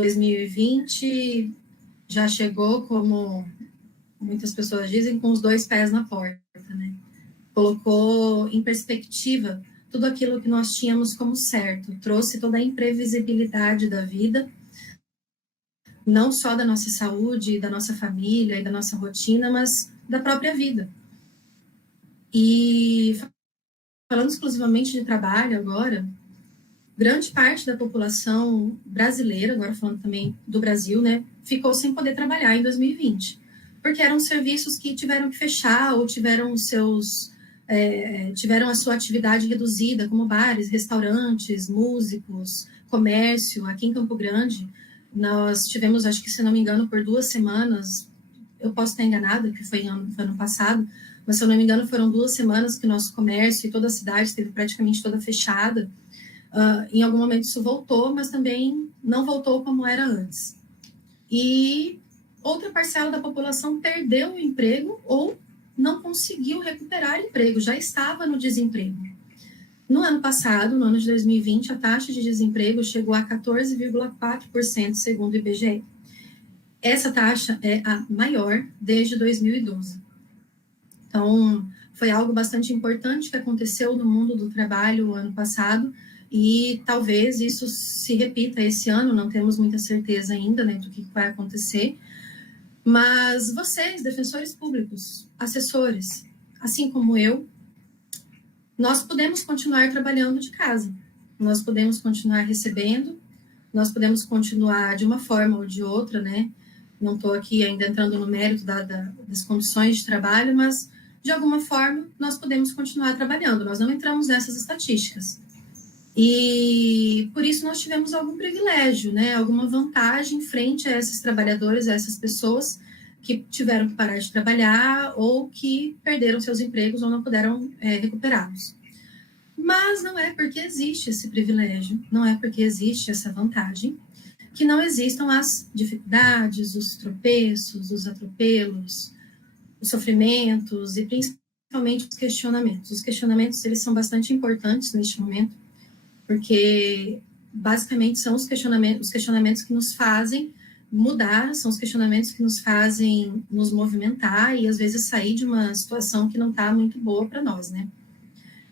2020 já chegou, como muitas pessoas dizem, com os dois pés na porta, né? Colocou em perspectiva tudo aquilo que nós tínhamos como certo, trouxe toda a imprevisibilidade da vida, não só da nossa saúde, da nossa família e da nossa rotina, mas da própria vida. E falando exclusivamente de trabalho agora, grande parte da população brasileira, agora falando também do Brasil, né, ficou sem poder trabalhar em 2020, porque eram serviços que tiveram que fechar ou tiveram a sua atividade reduzida, como bares, restaurantes, músicos, comércio. Aqui em Campo Grande, nós tivemos, acho que se não me engano, por 2 semanas, eu posso estar enganada, que foi ano passado, mas se eu não me engano foram 2 semanas que o nosso comércio e toda a cidade esteve praticamente toda fechada. Em algum momento isso voltou, mas também não voltou como era antes. E outra parcela da população perdeu o emprego ou não conseguiu recuperar emprego, já estava no desemprego. No ano passado, no ano de 2020, a taxa de desemprego chegou a 14,4%, segundo o IBGE. Essa taxa é a maior desde 2012. Então, foi algo bastante importante que aconteceu no mundo do trabalho o ano passado, e talvez isso se repita esse ano, não temos muita certeza ainda, né, do que vai acontecer. Mas vocês, defensores públicos, assessores, assim como eu, nós podemos continuar trabalhando de casa, nós podemos continuar recebendo, nós podemos continuar de uma forma ou de outra, né? Não estou aqui ainda entrando no mérito das condições de trabalho, mas de alguma forma nós podemos continuar trabalhando, nós não entramos nessas estatísticas. E por isso nós tivemos algum privilégio, né? Alguma vantagem frente a esses trabalhadores, a essas pessoas que tiveram que parar de trabalhar ou que perderam seus empregos ou não puderam recuperá-los. Mas não é porque existe esse privilégio, não é porque existe essa vantagem, que não existam as dificuldades, os tropeços, os atropelos, os sofrimentos e principalmente os questionamentos. Os questionamentos, eles são bastante importantes neste momento, porque basicamente são os questionamentos que nos fazem mudar, são os questionamentos que nos fazem nos movimentar e às vezes sair de uma situação que não está muito boa para nós, né?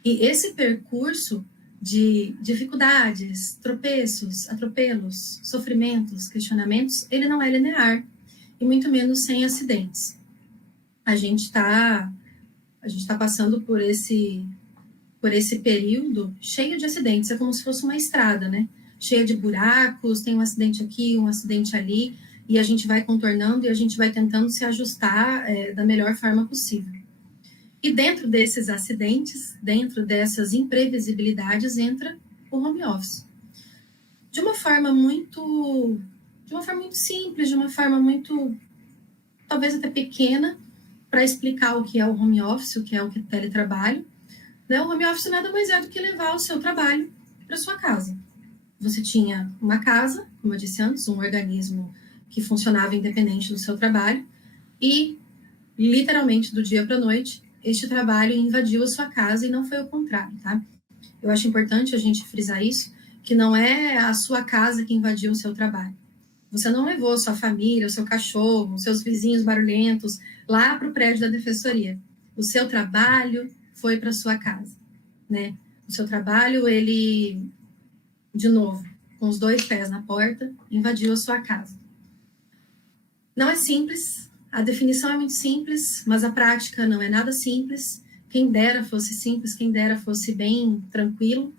E esse percurso de dificuldades, tropeços, atropelos, sofrimentos, questionamentos, ele não é linear, e muito menos sem acidentes. A gente tá passando por esse período cheio de acidentes, é como se fosse uma estrada, né? Cheia de buracos, tem um acidente aqui, um acidente ali, e a gente vai contornando e a gente vai tentando se ajustar da melhor forma possível. E dentro desses acidentes, dentro dessas imprevisibilidades, entra o home office. De uma forma muito simples, de uma forma muito, talvez até pequena, para explicar o que é o home office, o que é o teletrabalho. Né? O home office nada mais é do que levar o seu trabalho para sua casa. Você tinha uma casa, como eu disse antes, um organismo que funcionava independente do seu trabalho, e literalmente do dia para a noite, este trabalho invadiu a sua casa e não foi o contrário, tá? Eu acho importante a gente frisar isso, que não é a sua casa que invadiu o seu trabalho. Você não levou a sua família, o seu cachorro, os seus vizinhos barulhentos lá para o prédio da defensoria. O seu trabalho foi para sua casa, né? O seu trabalho, ele, de novo, com os 2 pés na porta, invadiu a sua casa. Não é simples. A definição é muito simples, mas a prática não é nada simples. Quem dera fosse simples, quem dera fosse bem tranquilo.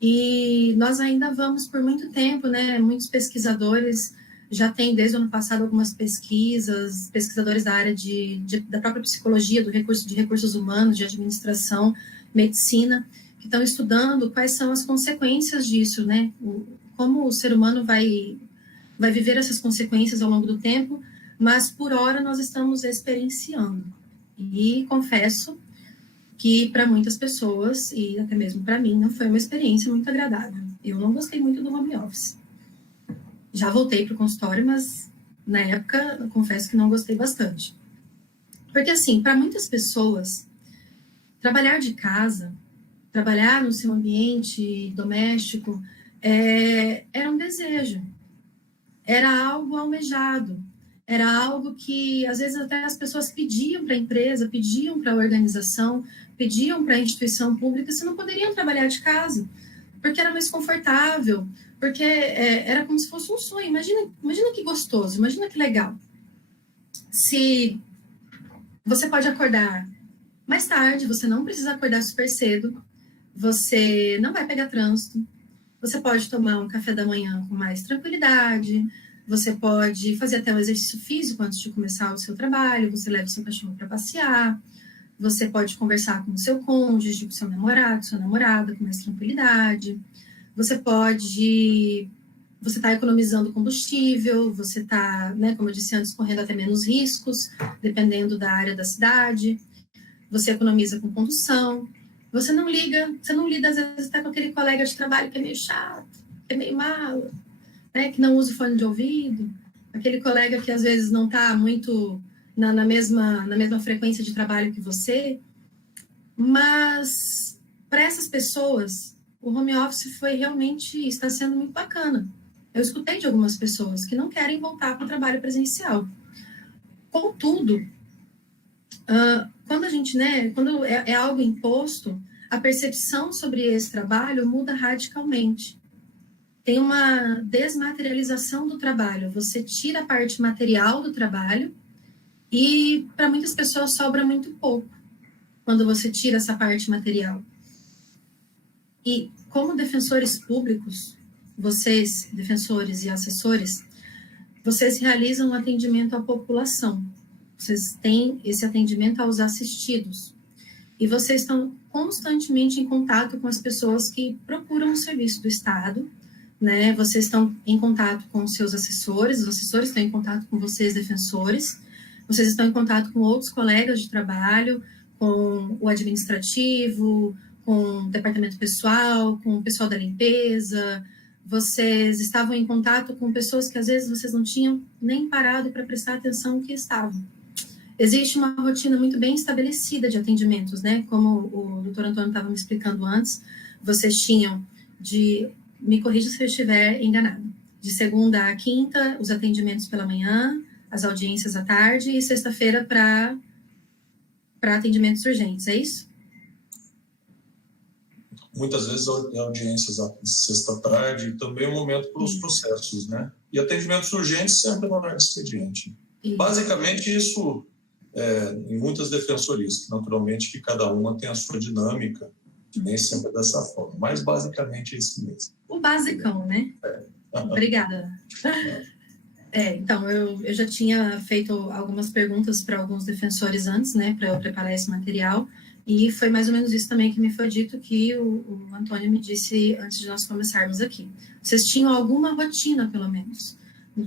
E nós ainda vamos por muito tempo, né? Muitos pesquisadores já têm desde o ano passado algumas pesquisas, pesquisadores da área da própria psicologia, de recursos humanos, de administração, medicina, que estão estudando quais são as consequências disso, né? Como o ser humano vai viver essas consequências ao longo do tempo, mas por hora nós estamos experienciando. E confesso que para muitas pessoas, e até mesmo para mim, não foi uma experiência muito agradável. Eu não gostei muito do home office. Já voltei para o consultório, mas na época eu confesso que não gostei bastante. Porque assim, para muitas pessoas, trabalhar de casa, trabalhar no seu ambiente doméstico, era um desejo. era algo almejado, era algo que, às vezes, até as pessoas pediam para a empresa, pediam para a organização, pediam para a instituição pública se não poderiam trabalhar de casa, porque era mais confortável, porque era como se fosse um sonho. Imagina que gostoso, imagina que legal. Se você pode acordar mais tarde, você não precisa acordar super cedo, você não vai pegar trânsito, você pode tomar um café da manhã com mais tranquilidade, você pode fazer até um exercício físico antes de começar o seu trabalho, você leva o seu cachorro para passear, você pode conversar com o seu cônjuge, com o seu namorado, sua namorada, com mais tranquilidade, você está economizando combustível, você está, né, como eu disse antes, correndo até menos riscos, dependendo da área da cidade, você economiza com condução, você não lida às vezes até com aquele colega de trabalho que é meio chato, que é meio malo, né, que não usa o fone de ouvido, aquele colega que às vezes não está muito na mesma frequência de trabalho que você, mas para essas pessoas, o home office está sendo muito bacana. Eu escutei de algumas pessoas que não querem voltar para o trabalho presencial. Contudo, quando a gente, né, quando é algo imposto, a percepção sobre esse trabalho muda radicalmente. Tem uma desmaterialização do trabalho. Você tira a parte material do trabalho e para muitas pessoas sobra muito pouco quando você tira essa parte material. E como defensores públicos, vocês, defensores e assessores, vocês realizam um atendimento à população. Vocês têm esse atendimento aos assistidos. E vocês estão constantemente em contato com as pessoas que procuram o serviço do Estado, né? Vocês estão em contato com os seus assessores, os assessores estão em contato com vocês, defensores, vocês estão em contato com outros colegas de trabalho, com o administrativo, com o departamento pessoal, com o pessoal da limpeza, vocês estavam em contato com pessoas que às vezes vocês não tinham nem parado para prestar atenção que estavam. Existe uma rotina muito bem estabelecida de atendimentos, né? Como o doutor Antônio estava me explicando antes, vocês tinham me corrija se eu estiver enganado, de segunda a quinta, os atendimentos pela manhã, as audiências à tarde e sexta-feira para atendimentos urgentes, é isso? Muitas vezes audiências à sexta-tarde e também um momento para os processos, né? E atendimentos urgentes sempre no horário de expediente. Basicamente, isso em muitas defensorias, naturalmente que cada uma tem a sua dinâmica, nem sempre é dessa forma, mas basicamente é isso mesmo. O basicão, né? Obrigada. Então, eu já tinha feito algumas perguntas para alguns defensores antes, né, para eu preparar esse material, e foi mais ou menos isso também que me foi dito, que o Antônio me disse antes de nós começarmos aqui. Vocês tinham alguma rotina, pelo menos.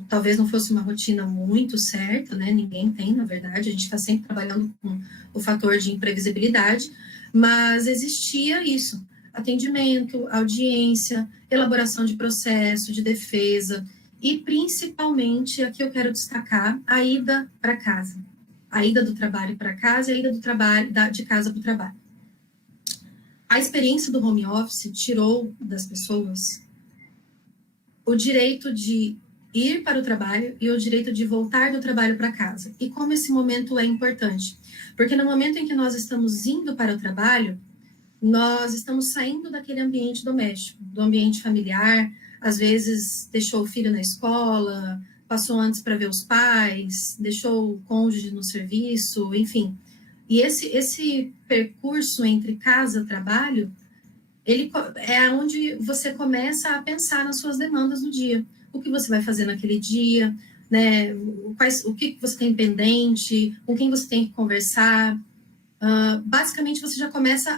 Talvez não fosse uma rotina muito certa, né, ninguém tem, na verdade, a gente está sempre trabalhando com o fator de imprevisibilidade, mas existia isso, atendimento, audiência, elaboração de processo, de defesa, e principalmente, aqui eu quero destacar, a ida para casa. A ida do trabalho para casa e a ida do trabalho, de casa para o trabalho. A experiência do home office tirou das pessoas o direito de ir para o trabalho e o direito de voltar do trabalho para casa. E como esse momento é importante? Porque no momento em que nós estamos indo para o trabalho, nós estamos saindo daquele ambiente doméstico, do ambiente familiar, às vezes deixou o filho na escola, passou antes para ver os pais, deixou o cônjuge no serviço, enfim. E esse percurso entre casa e trabalho, ele é onde você começa a pensar nas suas demandas do dia. O que você vai fazer naquele dia, né? O que você tem pendente, com quem você tem que conversar. Basicamente, você já começa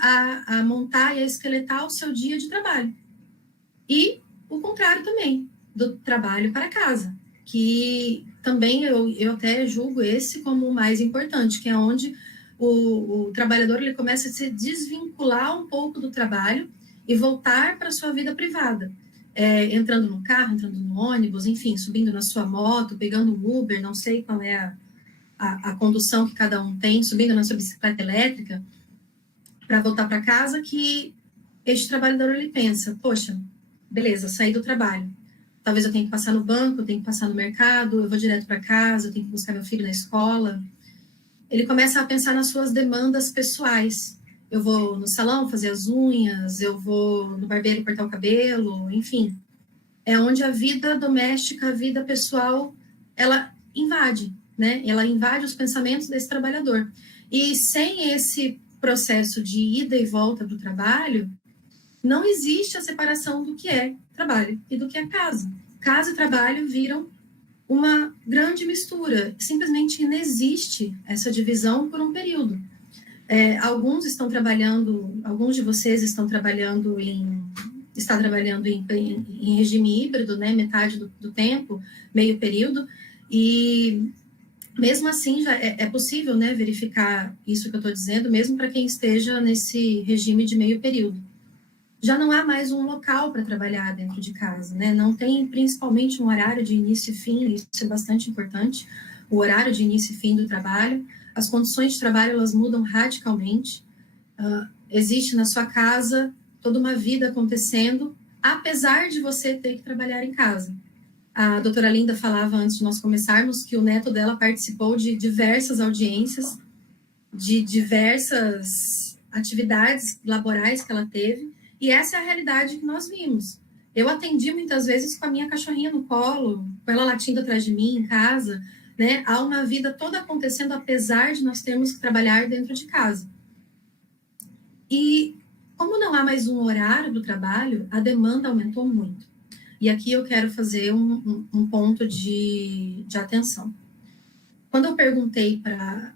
a montar e a esqueletar o seu dia de trabalho. E o contrário também, do trabalho para casa, que também eu até julgo esse como o mais importante, que é onde o trabalhador ele começa a se desvincular um pouco do trabalho e voltar para a sua vida privada. Entrando no carro, entrando no ônibus, enfim, subindo na sua moto, pegando um Uber, não sei qual é a condução que cada um tem, subindo na sua bicicleta elétrica, para voltar para casa, que este trabalhador ele pensa, poxa, beleza, saí do trabalho, talvez eu tenha que passar no banco, eu tenho que passar no mercado, eu vou direto para casa, eu tenho que buscar meu filho na escola. Ele começa a pensar nas suas demandas pessoais. Eu vou no salão fazer as unhas, eu vou no barbeiro cortar o cabelo, enfim. É onde a vida doméstica, a vida pessoal, ela invade, né? Ela invade os pensamentos desse trabalhador. E sem esse processo de ida e volta do trabalho, não existe a separação do que é trabalho e do que é casa. Casa e trabalho viram uma grande mistura. Simplesmente inexiste essa divisão por um período. Alguns de vocês estão trabalhando em regime híbrido, né? Metade do tempo, meio período, e mesmo assim já é possível, né, verificar isso que eu estou dizendo, mesmo para quem esteja nesse regime de meio período. Já não há mais um local para trabalhar dentro de casa, né? Não tem principalmente um horário de início e fim, isso é bastante importante, o horário de início e fim do trabalho. As condições de trabalho, elas mudam radicalmente. Existe na sua casa toda uma vida acontecendo, apesar de você ter que trabalhar em casa. A doutora Linda falava antes de nós começarmos que o neto dela participou de diversas audiências, de diversas atividades laborais que ela teve, e essa é a realidade que nós vimos. Eu atendi muitas vezes com a minha cachorrinha no colo, com ela latindo atrás de mim em casa, né? Há uma vida toda acontecendo, apesar de nós termos que trabalhar dentro de casa. E como não há mais um horário do trabalho, a demanda aumentou muito. E aqui eu quero fazer um ponto de atenção. Quando eu perguntei para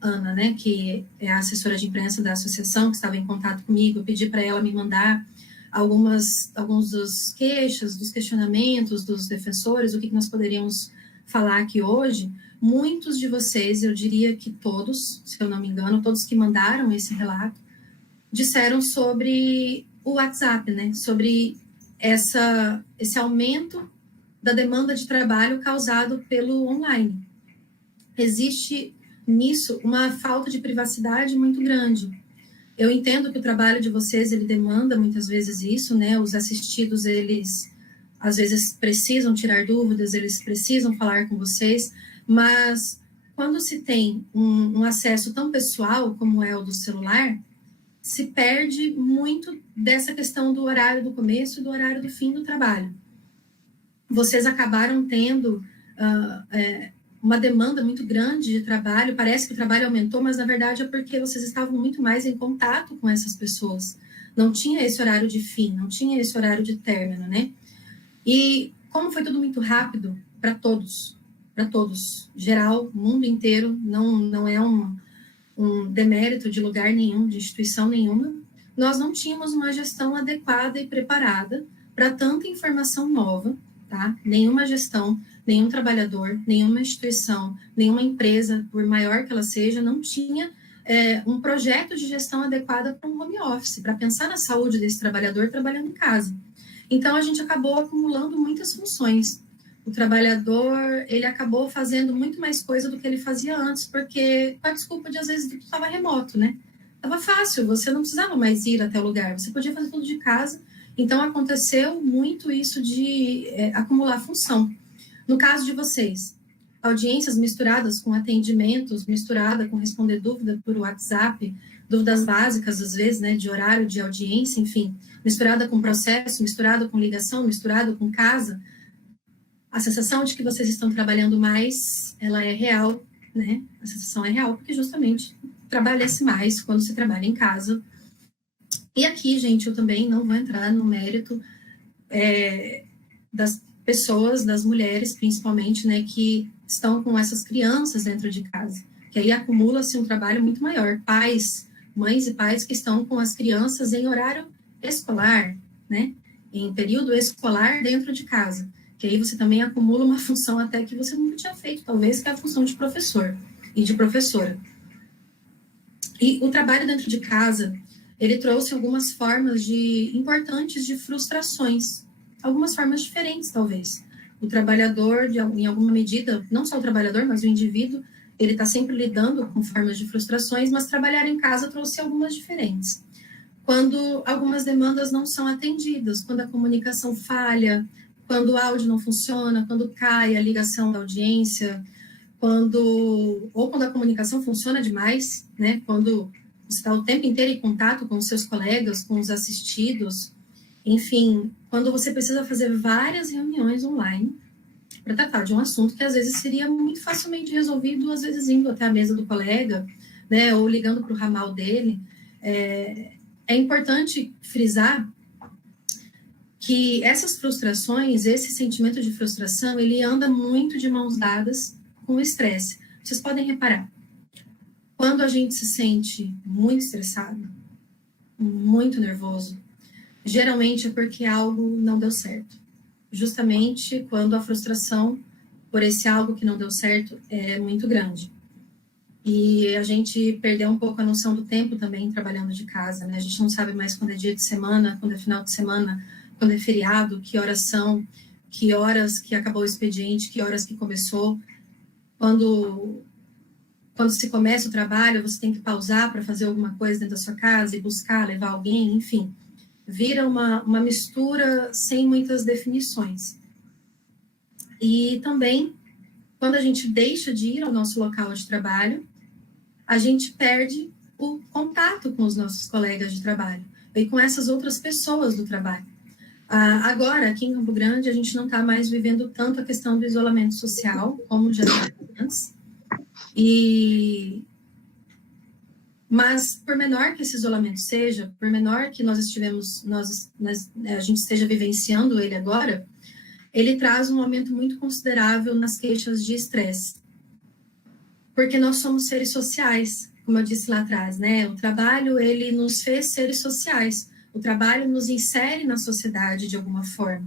Ana, né, que é a assessora de imprensa da associação, que estava em contato comigo, eu pedi para ela me mandar alguns dos queixas, dos questionamentos dos defensores, o que nós poderíamos falar aqui hoje. Muitos de vocês, eu diria que todos, se eu não me engano, todos que mandaram esse relato, disseram sobre o WhatsApp, né, sobre esse aumento da demanda de trabalho causado pelo online. Existe nisso uma falta de privacidade muito grande. Eu entendo que o trabalho de vocês, ele demanda muitas vezes isso, né? Os assistidos, eles às vezes precisam tirar dúvidas, eles precisam falar com vocês, mas quando se tem um acesso tão pessoal como é o do celular, se perde muito dessa questão do horário do começo e do horário do fim do trabalho. Vocês acabaram tendo uma demanda muito grande de trabalho, parece que o trabalho aumentou, mas na verdade é porque vocês estavam muito mais em contato com essas pessoas. Não tinha esse horário de fim, não tinha esse horário de término, né? E como foi tudo muito rápido para todos, geral, mundo inteiro, não é um demérito de lugar nenhum, de instituição nenhuma, nós não tínhamos uma gestão adequada e preparada para tanta informação nova, tá? Nenhuma gestão, nenhum trabalhador, nenhuma instituição, nenhuma empresa, por maior que ela seja, não tinha um projeto de gestão adequada para um home office, para pensar na saúde desse trabalhador trabalhando em casa. Então, a gente acabou acumulando muitas funções. O trabalhador, ele acabou fazendo muito mais coisa do que ele fazia antes, porque, com a desculpa de, às vezes, estava remoto, né? Estava fácil, você não precisava mais ir até o lugar, você podia fazer tudo de casa. Então, aconteceu muito isso de acumular função. No caso de vocês, audiências misturadas com atendimentos, misturada com responder dúvida por WhatsApp, dúvidas básicas, às vezes, né, de horário de audiência, enfim, misturada com processo, misturada com ligação, misturada com casa, a sensação de que vocês estão trabalhando mais, ela é real, né? A sensação é real, porque justamente trabalha-se mais quando se trabalha em casa. E aqui, gente, eu também não vou entrar no mérito das pessoas, das mulheres, principalmente, né, que estão com essas crianças dentro de casa, que aí acumula-se um trabalho muito maior. Pais, mães e pais que estão com as crianças em horário escolar, né, em período escolar dentro de casa, que aí você também acumula uma função até que você nunca tinha feito, talvez, que é a função de professor e de professora. E o trabalho dentro de casa, ele trouxe algumas formas importantes de frustrações, algumas formas diferentes, talvez. O trabalhador, em alguma medida, não só o trabalhador, mas o indivíduo, ele está sempre lidando com formas de frustrações, mas trabalhar em casa trouxe algumas diferentes. Quando algumas demandas não são atendidas, quando a comunicação falha, quando o áudio não funciona, quando cai a ligação da audiência, quando a comunicação funciona demais, né? Quando você está o tempo inteiro em contato com os seus colegas, com os assistidos, enfim, quando você precisa fazer várias reuniões online para tratar de um assunto que às vezes seria muito facilmente resolvido, às vezes indo até a mesa do colega, né? Ou ligando para o ramal dele. É importante frisar que essas frustrações, esse sentimento de frustração, ele anda muito de mãos dadas com o estresse. Vocês podem reparar, quando a gente se sente muito estressado, muito nervoso, geralmente é porque algo não deu certo. Justamente quando a frustração por esse algo que não deu certo é muito grande. E a gente perdeu um pouco a noção do tempo também trabalhando de casa, né? A gente não sabe mais quando é dia de semana, quando é final de semana, quando é feriado, que horas são, que horas que acabou o expediente, que horas que começou. Quando se começa o trabalho, você tem que pausar para fazer alguma coisa dentro da sua casa e buscar, levar alguém, enfim. Vira uma mistura sem muitas definições. E também, quando a gente deixa de ir ao nosso local de trabalho, a gente perde o contato com os nossos colegas de trabalho e com essas outras pessoas do trabalho. Agora, aqui em Campo Grande, a gente não está mais vivendo tanto a questão do isolamento social, como já era antes. Mas, por menor que esse isolamento seja, por menor que a gente esteja vivenciando ele agora, ele traz um aumento muito considerável nas queixas de estresse. Porque nós somos seres sociais, como eu disse lá atrás, né? O trabalho, ele nos fez seres sociais. O trabalho nos insere na sociedade de alguma forma.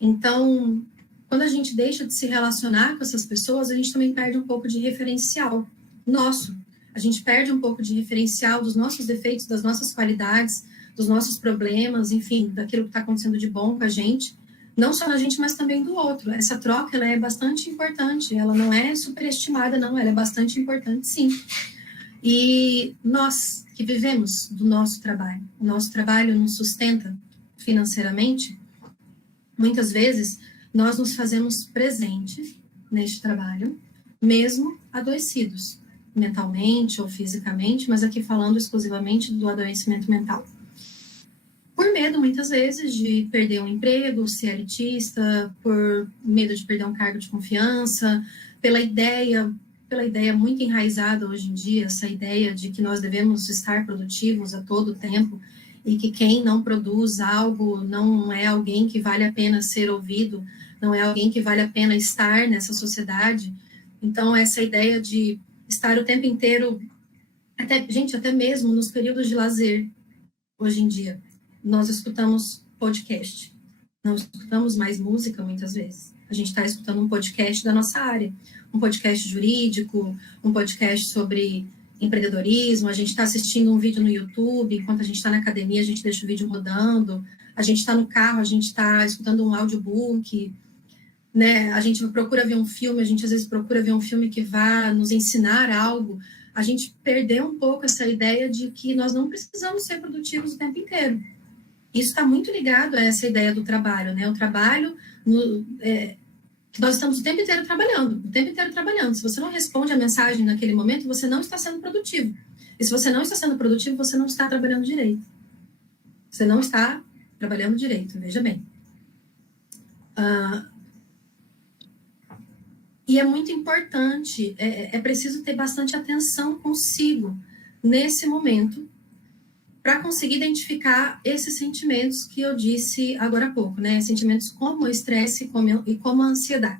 Então, quando a gente deixa de se relacionar com essas pessoas, a gente também perde um pouco de referencial nosso. A gente perde um pouco de referencial dos nossos defeitos, das nossas qualidades, dos nossos problemas, enfim, daquilo que está acontecendo de bom com a gente. Não só na gente, mas também do outro. Essa troca, ela é bastante importante. Ela não é superestimada, não. Ela é bastante importante, sim. E nós que vivemos do nosso trabalho, o nosso trabalho nos sustenta financeiramente, muitas vezes nós nos fazemos presentes neste trabalho, mesmo adoecidos, mentalmente ou fisicamente, mas aqui falando exclusivamente do adoecimento mental. Por medo, muitas vezes, de perder um emprego, ser elitista, por medo de perder um cargo de confiança, pela ideia muito enraizada hoje em dia, essa ideia de que nós devemos estar produtivos a todo tempo e que quem não produz algo não é alguém que vale a pena ser ouvido, não é alguém que vale a pena estar nessa sociedade. Então, essa ideia de estar o tempo inteiro, até mesmo nos períodos de lazer, hoje em dia, nós escutamos podcast, não escutamos mais música muitas vezes. A gente está escutando um podcast da nossa área, um podcast jurídico, um podcast sobre empreendedorismo, a gente está assistindo um vídeo no YouTube, enquanto a gente está na academia, a gente deixa o vídeo rodando, a gente está no carro, a gente está escutando um audiobook, né? A gente procura ver um filme, a gente às vezes procura ver um filme que vá nos ensinar algo. A gente perdeu um pouco essa ideia de que nós não precisamos ser produtivos o tempo inteiro. Isso está muito ligado a essa ideia do trabalho, né? O trabalho, que nós estamos o tempo inteiro trabalhando. Se você não responde a mensagem naquele momento, você não está sendo produtivo. E se você não está sendo produtivo, você não está trabalhando direito. Você não está trabalhando direito, veja bem. E é muito importante, é preciso ter bastante atenção consigo nesse momento, para conseguir identificar esses sentimentos que eu disse agora há pouco, né? Sentimentos como o estresse e como a ansiedade.